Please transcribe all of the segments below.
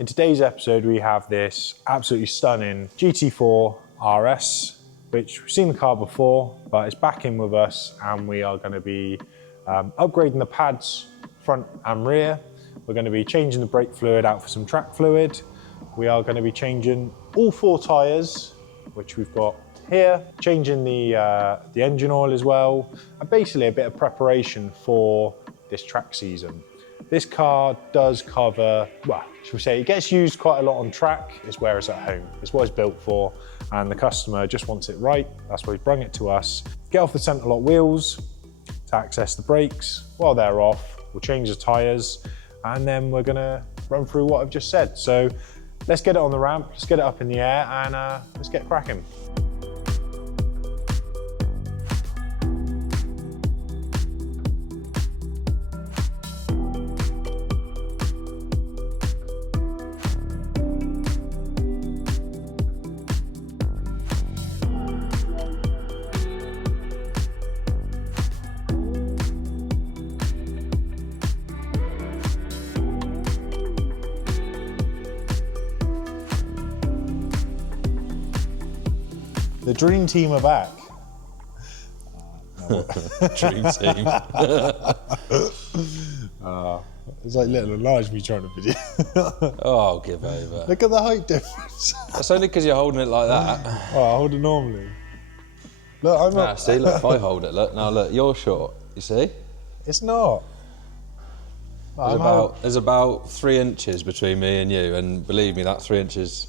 In today's episode, we have this absolutely stunning GT4 RS, which we've seen the car before, but it's back in with us, and we are going to be upgrading the pads front and rear. We're going to be changing the brake fluid out for some track fluid. We are going to be changing all 4 tyres, which we've got here, changing the engine oil as well, and basically a bit of preparation for this track season. This car does cover, well, should we say, it gets used quite a lot on track. It's where it's at home. It's what it's built for, and the customer just wants it right. That's why he's brought it to us. Get off the centre lock wheels to access the brakes. While they're off, we'll change the tyres, and then we're gonna run through what I've just said. So let's get it on the ramp, let's get it up in the air, and let's get cracking. The dream team are back. Dream team. It's like little and large me trying to video. Oh, give over. Look at the height difference. That's only because you're holding it like that. Oh, I hold it normally. Look, I'm Nah, not. see, look, if I hold it, look, now look, you're short, you see? It's not. There's about 3 inches between me and you, and believe me, that 3 inches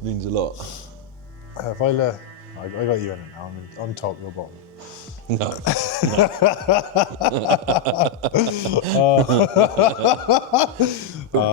means a lot. If I look, I got you in it now. I'm on top, you're bottom. No.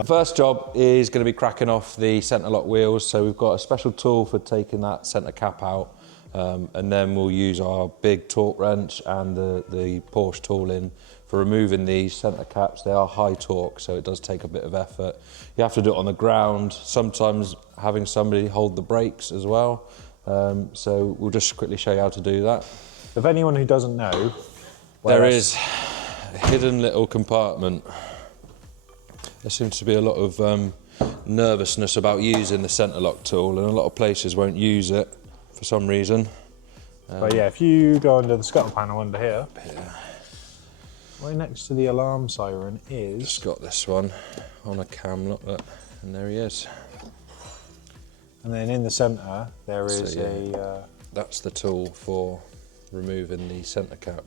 First job is going to be cracking off the centre lock wheels. So we've got a special tool for taking that centre cap out, and then we'll use our big torque wrench and the Porsche tooling for removing these centre caps. They are high torque, so it does take a bit of effort. You have to do it on the ground, sometimes having somebody hold the brakes as well. So we'll just quickly show you how to do that. If anyone who doesn't know, There is a hidden little compartment. There seems to be a lot of nervousness about using the centre lock tool, and a lot of places won't use it for some reason. But yeah, if you go under the scuttle panel under here, right next to the alarm siren is... Just got this one on a cam, look, and there he is. And then in the centre, there is that's the tool for removing the centre cap.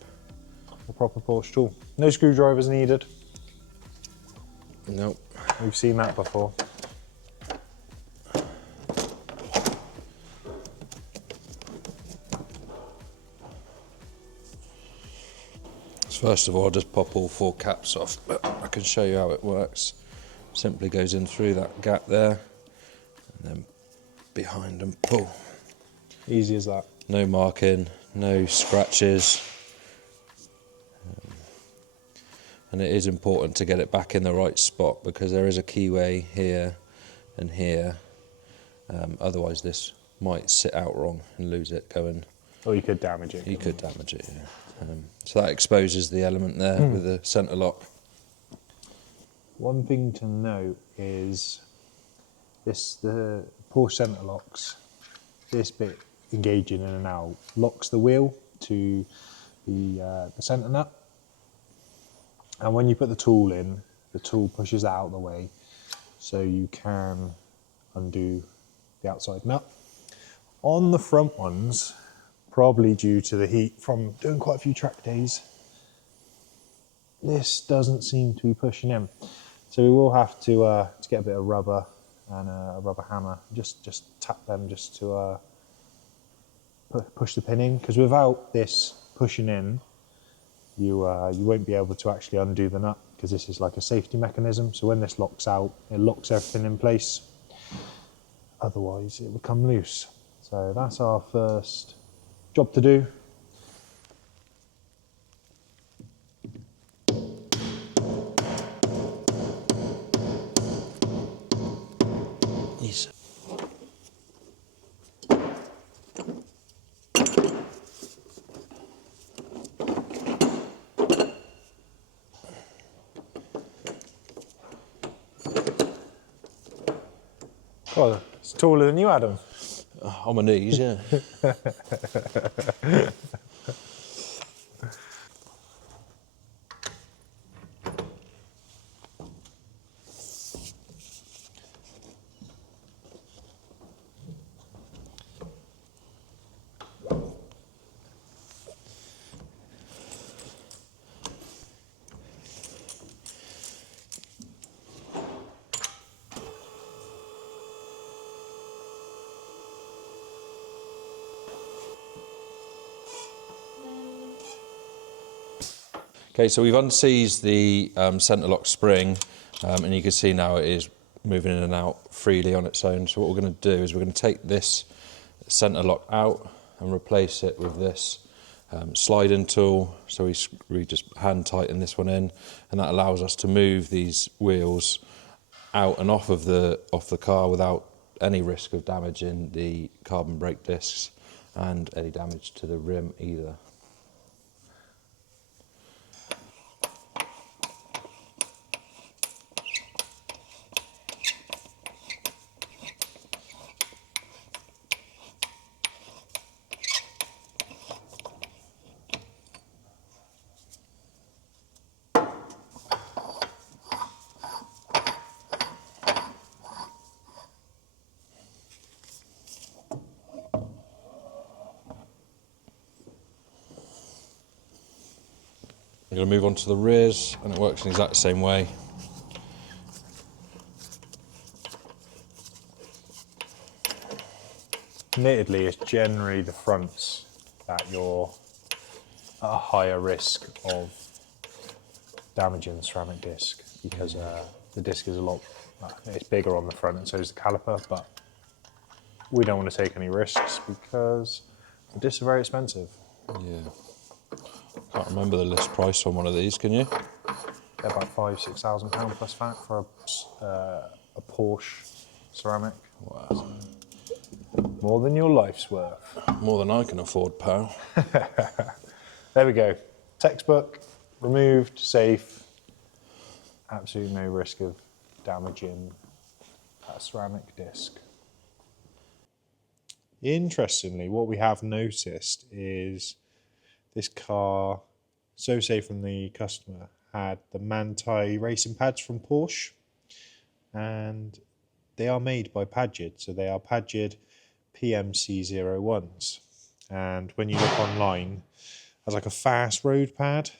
a proper Porsche tool. No screwdrivers needed. Nope. We've seen that before. First of all, I'll just pop all 4 caps off, but I can show you how it works. Simply goes in through that gap there, and then behind and pull. Easy as that. No marking, no scratches. And it is important to get it back in the right spot, because there is a keyway here and here. Otherwise this might sit out wrong and lose it going. Or you could damage it. You could damage it, yeah. So that exposes the element there with the centre lock. One thing to note is the Porsche centre locks, this bit engaging in and out locks the wheel to the centre nut. And when you put the tool in, the tool pushes that out of the way, so you can undo the outside nut. On the front ones, probably due to the heat from doing quite a few track days, this doesn't seem to be pushing in. So we will have to get a bit of rubber and a rubber hammer, just tap them just to push the pin in, because without this pushing in, you won't be able to actually undo the nut, because this is like a safety mechanism. So when this locks out, it locks everything in place. Otherwise, it would come loose. So that's our first job to do. Yes. Well, it's taller than you, Adam. On my knees, yeah. Okay, so we've unseized the centre lock spring, and you can see now it is moving in and out freely on its own. So what we're going to do is we're going to take this centre lock out and replace it with this sliding tool. So we just hand tighten this one in, and that allows us to move these wheels out and off the car without any risk of damaging the carbon brake discs and any damage to the rim either. I'm going to move on to the rears, and it works in the exact same way. Admittedly, it's generally the fronts that you're at a higher risk of damaging the ceramic disc, because the disc is it's bigger on the front and so is the caliper, but we don't want to take any risks because the discs are very expensive. Yeah. Can't remember the list price on one of these, can you? They're about £5,000–6,000 plus VAT for a Porsche ceramic. Wow. So, more than your life's worth. More than I can afford, pal. There we go. Textbook, removed, safe. Absolutely no risk of damaging that ceramic disc. Interestingly, what we have noticed is this car, so say from the customer, had the Manti racing pads from Porsche, and they are made by Padgett, so they are Padgett PMC01s. And when you look online, there's like a fast road pad,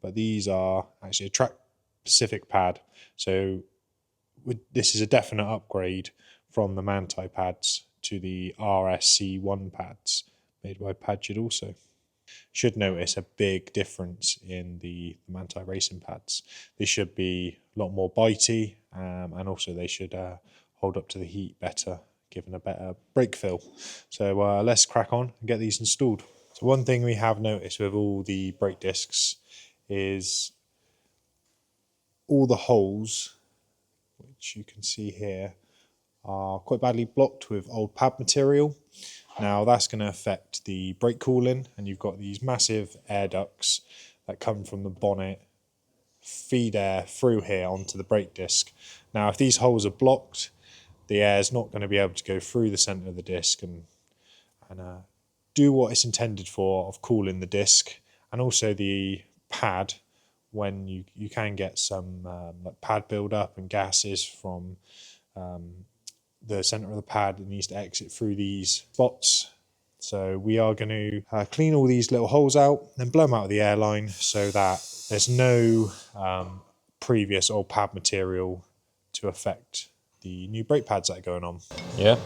but these are actually a track specific pad. So this is a definite upgrade from the Manti pads to the RSC1 pads made by Padgett also. Should notice a big difference in the Manti racing pads. They should be a lot more bitey, and also they should hold up to the heat better, giving a better brake feel. So let's crack on and get these installed. So one thing we have noticed with all the brake discs is all the holes, which you can see here, are quite badly blocked with old pad material. Now that's going to affect the brake cooling, and you've got these massive air ducts that come from the bonnet, feed air through here onto the brake disc. Now if these holes are blocked, the air is not going to be able to go through the centre of the disc and do what it's intended for, of cooling the disc. And also the pad, when you can get some like pad build up and gases from the centre of the pad, it needs to exit through these spots. So we are going to clean all these little holes out, then blow them out of the airline so that there's no previous old pad material to affect the new brake pads that are going on. Yeah.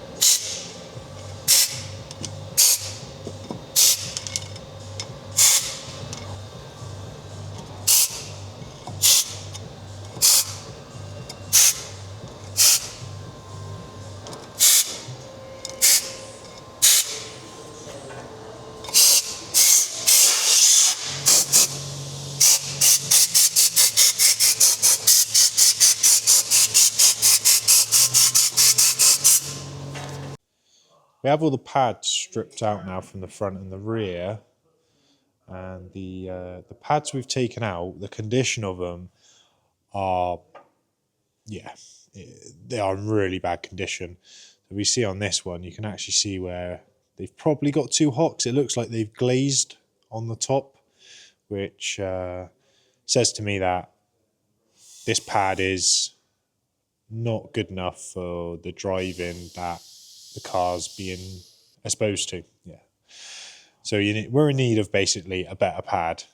We have all the pads stripped out now from the front and the rear, and the pads we've taken out, the condition of them are yeah, they are in really bad condition. So we see on this one, you can actually see where they've probably got too hot, because it looks like they've glazed on the top, which says to me that this pad is not good enough for the driving that the car's being exposed to. Yeah. So we're in need of basically a better pad.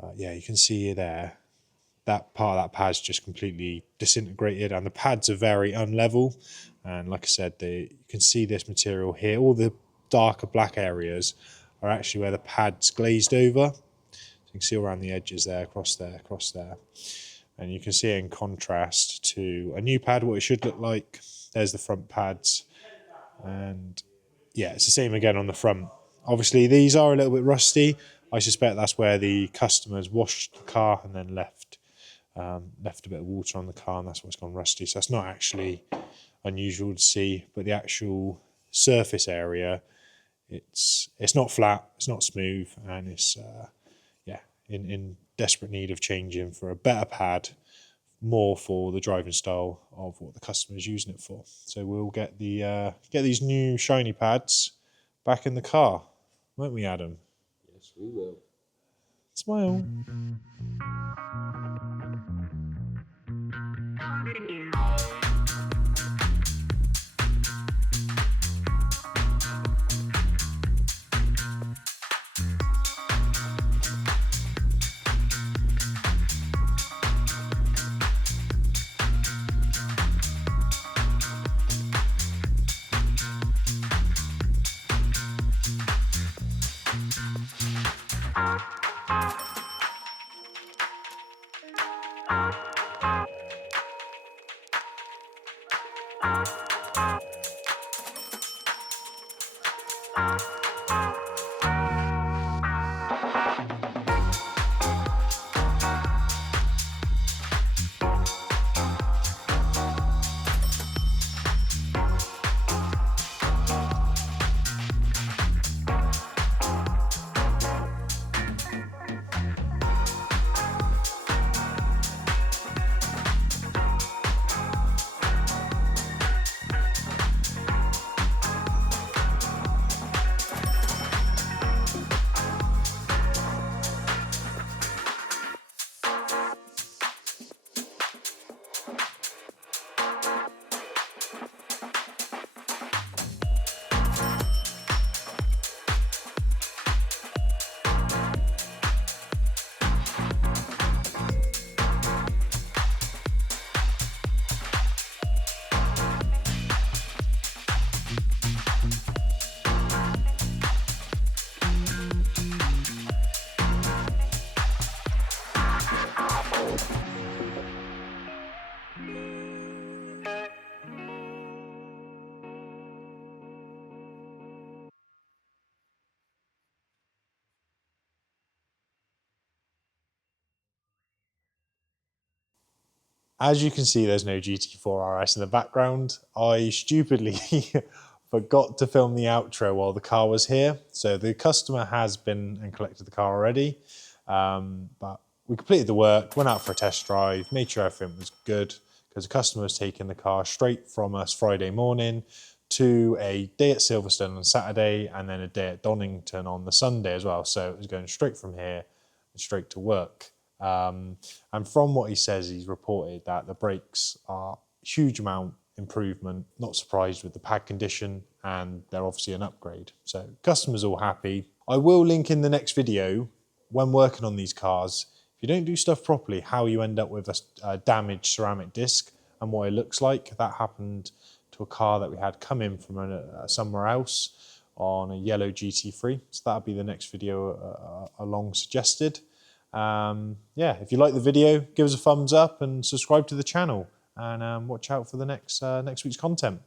But yeah, you can see there, that part of that pad's just completely disintegrated, and the pads are very unlevel. And like I said, you can see this material here. All the darker black areas are actually where the pad's glazed over. So you can see around the edges there, across there, across there. And you can see in contrast to a new pad what it should look like. There's the front pads. And yeah, it's the same again on the front. Obviously, these are a little bit rusty. I suspect that's where the customers washed the car and then left a bit of water on the car, and that's what's gone rusty. So that's not actually unusual to see, but the actual surface area, it's not flat, it's not smooth, and it's in desperate need of changing for a better pad, more for the driving style of what the customer is using it for. So we'll get these new shiny pads back in the car, won't we, Adam? Yes, we will. Smile. As you can see, there's no GT4 RS in the background. I stupidly forgot to film the outro while the car was here. So the customer has been and collected the car already. But we completed the work, went out for a test drive, made sure everything was good, because the customer was taking the car straight from us Friday morning to a day at Silverstone on Saturday, and then a day at Donington on the Sunday as well. So it was going straight from here and straight to work. And from what he says, he's reported that the brakes are a huge amount improvement, not surprised with the pad condition, and they're obviously an upgrade. So customers all happy. I will link in the next video, when working on these cars, if you don't do stuff properly, how you end up with a damaged ceramic disc and what it looks like. That happened to a car that we had come in from somewhere else on a yellow GT3. So that'll be the next video along suggested. Yeah, if you like the video, give us a thumbs up and subscribe to the channel, and watch out for the next week's content.